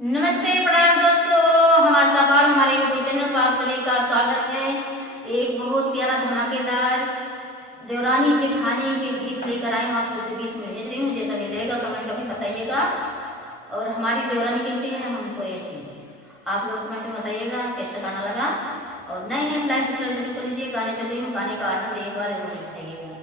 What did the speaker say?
नमस्ते प्रणाम दोस्तों, हमारे सवाल हमारे यूट्यूब चैनल पर आप सभी का स्वागत है। एक बहुत प्यारा धमाकेदार देवरानी जेठानी के गीत लेकर आए हूँ, आप सबके बीच में भेज रही हूँ। जैसा भी रहेगा कमेंट में बताइएगा। और हमारी देवरानी कैसी है, हमको ऐसी आप लोग कमेंट में बताइएगा कैसा गाना लगा। और नए नए लाइक सब्सक्राइब जरूर कर लीजिए। गाने चल रही हूँ, गाने का आनंद एक बार जरूर उठाइएगा।